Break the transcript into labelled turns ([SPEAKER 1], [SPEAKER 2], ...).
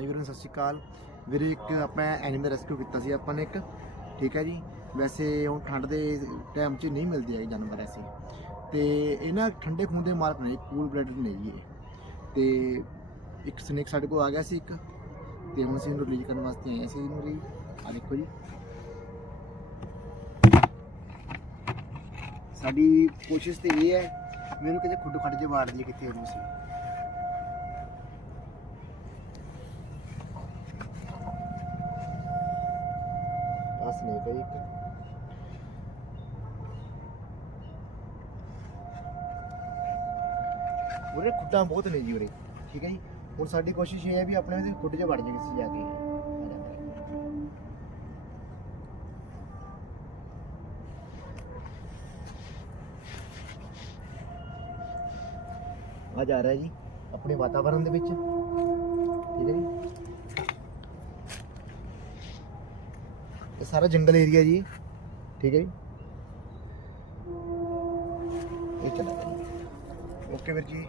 [SPEAKER 1] ਹਾਂਜੀ ਵੀਰੇ ਸਤਿ ਸ਼੍ਰੀ ਅਕਾਲ। ਵੀਰੇ ਇੱਕ ਆਪਾਂ ਐਨੀਮਲ ਰੈਸਕਿਊ ਕੀਤਾ ਸੀ ਆਪਾਂ ਨੇ ਇੱਕ, ਠੀਕ ਹੈ ਜੀ? ਵੈਸੇ ਹੁਣ ਠੰਡ ਦੇ ਟਾਈਮ 'ਚ ਨਹੀਂ ਮਿਲਦੇ ਹੈ ਜਾਨਵਰ ਐਸੇ। ਤੇ ਇਹ ਨਾ ਠੰਡੇ ਖੂਨ ਦੇ ਮਾਲਕ ਨੇ ਕੂਲ ਬਲੱਡਡ ਨੇ ਜੀ ਇਹ। ਤੇ ਇੱਕ ਸਨੇਕ ਸਾਡੇ ਕੋਲ ਆ ਗਿਆ ਸੀ ਇੱਕ, ਤੇ ਹੁਣ ਅਸੀਂ ਇਹਨੂੰ ਰਿਲੀਜ਼ ਕਰਨ ਵਾਸਤੇ ਆਏ ਸੀ ਇਹਨੂੰ ਜੀ। ਆ ਦੇਖੋ ਜੀ। ਸਾਡੀ ਕੋਸ਼ਿਸ਼ ਤੇ ਇਹ ਹੈ, ਮੈਨੂੰ ਕਿਤੇ ਖੁੱਡ ਖੱਡ ਜੇ ਵਾੜ ਦਈਏ ਕਿੱਥੇ ਉਹਨੂੰ ਸੀ ਆ ਸਨੇਕ ਹੈ ਇੱਕ। ਉਰੇ ਖੁੱਡਾਂ ਬਹੁਤ ਨੇ ਜੀ ਉਰੇ, ਠੀਕ ਹੈ ਜੀ? ਹੁਣ ਸਾਡੀ ਕੋਸ਼ਿਸ਼ ਇਹ ਹੈ ਵੀ ਆਪਣੇ ਉਹਦੇ ਖੁੱਡ 'ਚ ਵੜ ਜਾਏ ਕਿਸੇ ਜਾ ਕੇ। ਆ ਜਾ ਰਿਹਾ ਜੀ, ਆਪਣੇ ਵਾਤਾਵਰਣ ਦੇ ਵਿੱਚ। ਠੀਕ ਹੈ ਜੀ? ਇਹ ਸਾਰਾ ਜੰਗਲ ਏਰੀਆ ਜੀ। ਠੀਕ ਹੈ ਜੀ। ਇਹ ਚਲਾ ਓਕੇ ਵੀਰ ਜੀ।